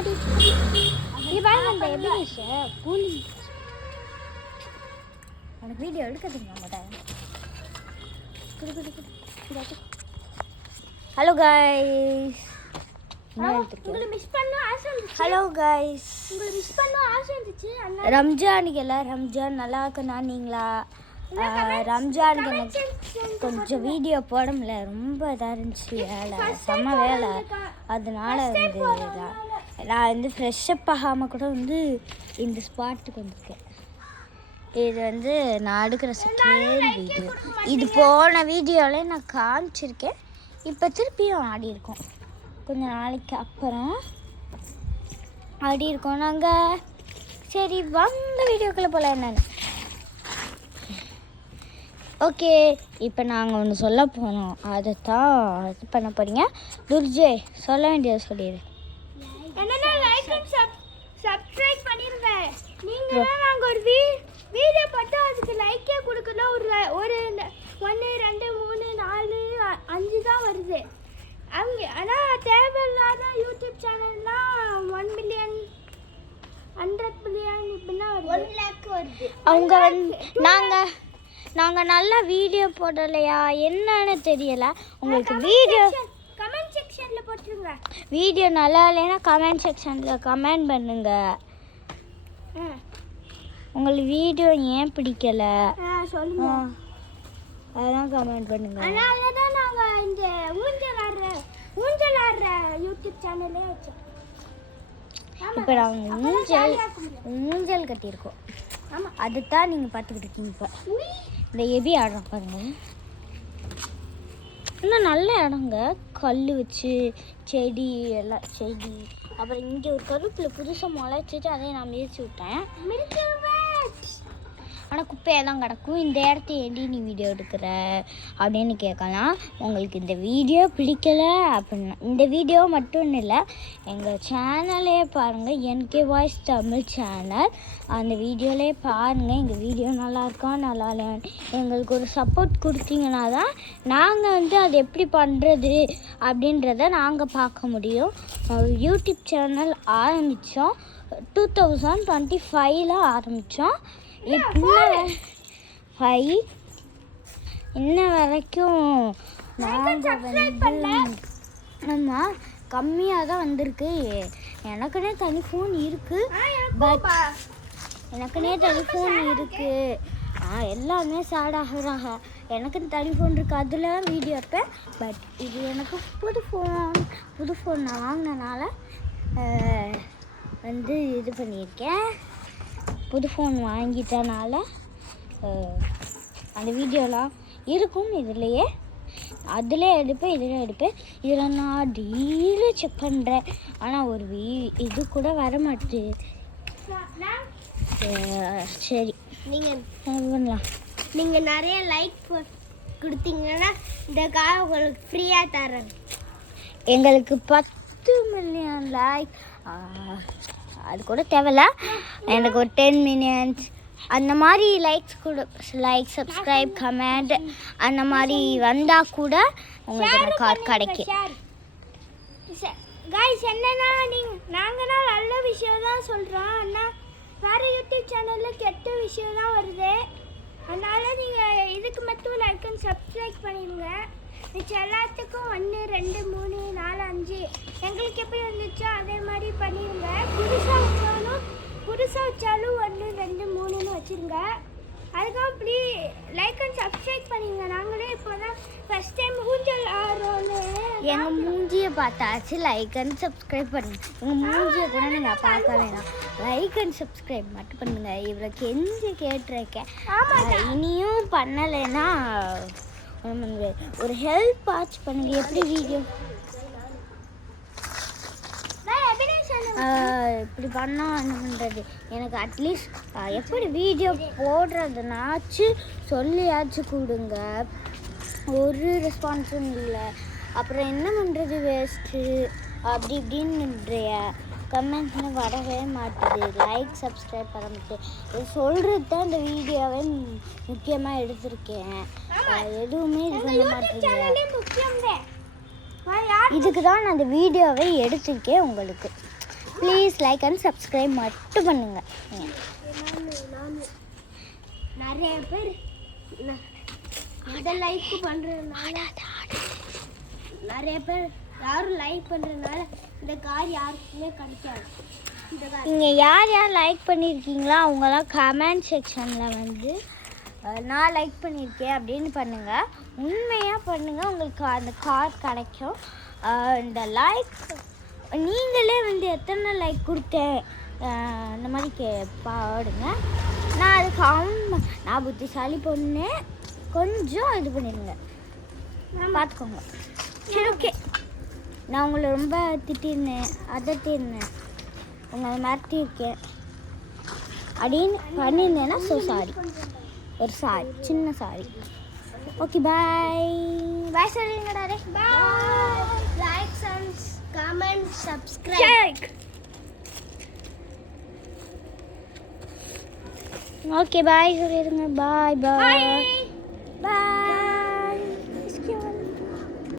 ஓடி நீ பாருங்க அந்த எபினிஷ பூலி எனக்கு வீடியோ எடுக்க தெரியும் மாட்டேன். ஹலோ கைஸ், ஹலோ கைஸ், ரம்ஜானுக்கு எல்லாம் ரம்ஜான் நல்லா இருக்குண்ணா. நீங்களா ரம்ஜானுக்கு எனக்கு கொஞ்சம் வீடியோ போட முடியல, ரொம்ப இதாக இருந்துச்சு வேலை, செம்ம வேலை. அதனால நான் ஃப்ரெஷ்ஷப் ஆகாமல் கூட இந்த ஸ்பாட்டுக்கு வந்திருக்கேன். இது நான் எடுக்கிற செகண்ட் வீடியோ. இது போன வீடியோவில் நான் காமிச்சிருக்கேன். இப்போ திருப்பியும் ஆடி இருக்கோம், கொஞ்சம் நாளைக்கு அப்புறம் ஆடி இருக்கோம் நாங்கள். சரி வாங்க வீடியோக்குள்ளே போகலாம். என்னென்னு ஓகே, இப்போ நாங்கள் ஒன்று சொல்ல போனோம், அதை தான் இது பண்ண போகிறீங்க. துர்ஜே சொல்ல வேண்டியதை சொல்லிடு. என்னன்னா லைக் அண்ட் சப்ஸ்கிரைப் பண்ணிருங்க. நீங்க நாங்க ஒரு வீடியோ போட்டா அதுக்கு லைக்கே கொடுக்கல, ஒரு 1 2 3 4 5 தான் வருது. அவங்க ஆனால் தேவையில்லாத யூடியூப் சேனல்லாம் 1 மில்லியன் 100 மில்லியன் இப்படின்னா வருது, 1 லேக் வருது. அவங்க நாங்கள் நல்லா வீடியோ போடலையா என்னன்னு தெரியல. உங்களுக்கு வீடியோ கமெண்ட் செக்ஷனில் போட்டுருங்க. வீடியோ நல்லா இல்லைன்னா கமெண்ட் செக்ஷனில் கமெண்ட் பண்ணுங்க. உங்களுக்கு வீடியோ ஏன் பிடிக்கல சொல்லுங்க, அதெல்லாம் கமெண்ட் பண்ணுங்க. அதனால தான் நாங்கள் இந்த ஊஞ்சல் ஆடுற யூடியூப் சேனலே வச்சோம். இப்போ நாங்கள் ஊஞ்சல் கட்டியிருக்கோம், அதுதான் நீங்கள் பார்த்துக்கிட்டு இருக்கீங்க. இப்போ இந்த எபி ஆடுறோம் பாருங்க, இன்னும் நல்ல இடங்க, கல் வச்சு செடி எல்லாம் செடி. அப்புறம் இங்கே ஒரு கருப்பில் புதுசாக முளைச்சிட்டு அதையும் நான் மிதிச்சு விட்டேன். ஆனால் குப்பையாக தான் கிடக்கும். இந்த இடத்த ஏடி நீ வீடியோ எடுக்கிற அப்படின்னு கேட்கலாம். உங்களுக்கு இந்த வீடியோ பிடிக்கலை அப்படின்னா இந்த வீடியோ மட்டும் இல்லை, எங்கள் சேனலே பாருங்கள், என்கே வாய்ஸ் தமிழ் சேனல். அந்த வீடியோலே பாருங்கள், எங்கள் வீடியோ நல்லாயிருக்கா நல்லா இல்லையா எங்களுக்கு ஒரு சப்போர்ட் கொடுத்தீங்கன்னா தான் நாங்கள் அது எப்படி பண்ணுறது அப்படின்றத நாங்கள் பார்க்க முடியும். யூடியூப் சேனல் ஆரம்பித்தோம் 2025 ஆரம்பித்தோம். இன்ன வரைக்கும் நாங்கள் ஆமாம் கம்மியாக தான் வந்திருக்கு. எனக்குன்னே தனி ஃபோன் இருக்குது, எல்லாமே சேட் ஆகுறாங்க. எனக்குன்னு தனி ஃபோன் இருக்குது, அதில் வீடியோ எடுப்பேன். பட் இது எனக்கு புது ஃபோன் நான் வாங்கினனால இது பண்ணியிருக்கேன். புது ஃபோன் வாங்கிட்டனால அந்த வீடியோலாம் இருக்கும் இதுலேயே, அதில் எடுப்பேன், இதில் எடுப்பேன். இதில் நான் டெய்லி செக் பண்ணுறேன், ஆனால் ஒரு இது கூட வர மாட்டேது. சரி நீங்கள் பண்ணலாம். நீங்கள் நிறைய லைக் கொடுத்தீங்கன்னா இந்த கார் உங்களுக்கு ஃப்ரீயாக தரேன். எங்களுக்கு 10 மில்லியன் லைக் அது கூட தேவையில்ல, எனக்கு ஒரு 10 மில்லியன்ஸ் அந்த மாதிரி லைக் சப்ஸ்கிரைப் கமெண்ட் அந்த மாதிரி வந்தால் கூட உங்களுக்கு கார் கிடைக்கும். கைஸ் என்னன்னா நாங்கன்னா நல்ல விஷயம் தான் சொல்கிறோம், ஆனால் வேறு யூடியூப் சேனலில் கெட்ட விஷயம் தான் வருது. அதனால் நீங்கள் இதுக்கு மட்டும் லைக் அண்ட் சப்ஸ்கிரைப் பண்ணிடுங்க. மிச்சம் எல்லாத்துக்கும் 1 2 3 4 5 எங்களுக்கு எப்படி வந்துச்சோ அதே மாதிரி பண்ணிடுங்க. புதுசாக வச்சாலும் 1 2 3ன்னு வச்சுருங்க. அதுக்கப்புறம் இப்படி லைக் அண்ட் சப்ஸ்கிரைப் பண்ணிடுங்க. நாங்களே இப்போ தான் ஃபஸ்ட் டைம் ஊஞ்சல் ஆடுறோன்னு எங்கள் மூஞ்சியை பார்த்தாச்சு லைக் அண்ட் சப்ஸ்கிரைப் பண்ணுங்க. உங்கள் மூஞ்சியை கூட நீங்கள் பார்க்க வேணாம், லைக் அண்ட் சப்ஸ்கிரைப் மட்டும் பண்ணுங்கள். இவ்வளோ கெஞ்சி கேட்டிருக்கேன், இனியும் பண்ணலைன்னா ஒரு ஹெல்ப் ஆச்சு பண்ணுங்க. எப்படி வீடியோ இப்படி பண்ணால் என்ன பண்ணுறது, எனக்கு அட்லீஸ்ட் எப்படி வீடியோ போடுறதுனாச்சு சொல்லியாச்சு கொடுங்க. ஒரு ரெஸ்பான்ஸும் இல்லை, அப்புறம் என்ன பண்ணுறது, வேஸ்ட்டு அப்படி இப்படின்னுடைய கமெண்ட்ஸும் வரவே மாட்டுது. லைக் சப்ஸ்கிரைப் பண்ண மாட்டேன். இது சொல்கிறது தான் இந்த வீடியோவை முக்கியமாக எடுத்திருக்கேன். எதுவுமே இது பண்ண மாட்டேங்க. இதுக்கு தான் நான் அந்த வீடியோவை எடுத்திருக்கேன் உங்களுக்கு. ப்ளீஸ் லைக் அண்ட் சப்ஸ்கிரைப் மட்டும் பண்ணுங்கள். நிறைய பேர் அதை லைக் பண்ணுறதுனால நிறைய பேர் யாரும் லைக் பண்ணுறதுனால இந்த கார் யாருக்குமே கிடைக்காது. இந்த கார் நீங்கள் யார் யார் லைக் பண்ணியிருக்கீங்களோ அவங்களாம் கமெண்ட் செக்ஷனில் வந்து நான் லைக் பண்ணியிருக்கேன் அப்படின்னு பண்ணுங்கள். உண்மையாக பண்ணுங்கள், உங்களுக்கு அந்த கார் கிடைக்கும். இந்த லைக் நீங்களே வந்து எத்தனை லைக் கொடுத்தேன் இந்த மாதிரி பாடுங்க. நான் அதுக்கு நான் புத்திசாலி பொண்ணு, கொஞ்சம் இது பண்ணிடுங்க, பார்த்துக்கோங்க. சரி, ஓகே. நான் உங்களை ரொம்ப திட்டிருந்தேன், அதட்டிருந்தேன், உங்களை மிரட்டியிருக்கேன் அப்படின்னு பண்ணியிருந்தேன்னா ஸோ சாரி. ஒரு சாரி, சின்ன சாரி. Okay, bye. பாய் சொல்லுங்கடா. Bye. Like and comment subscribe. Okay, bye சொல்லிடுங்க. பாய் பாய்.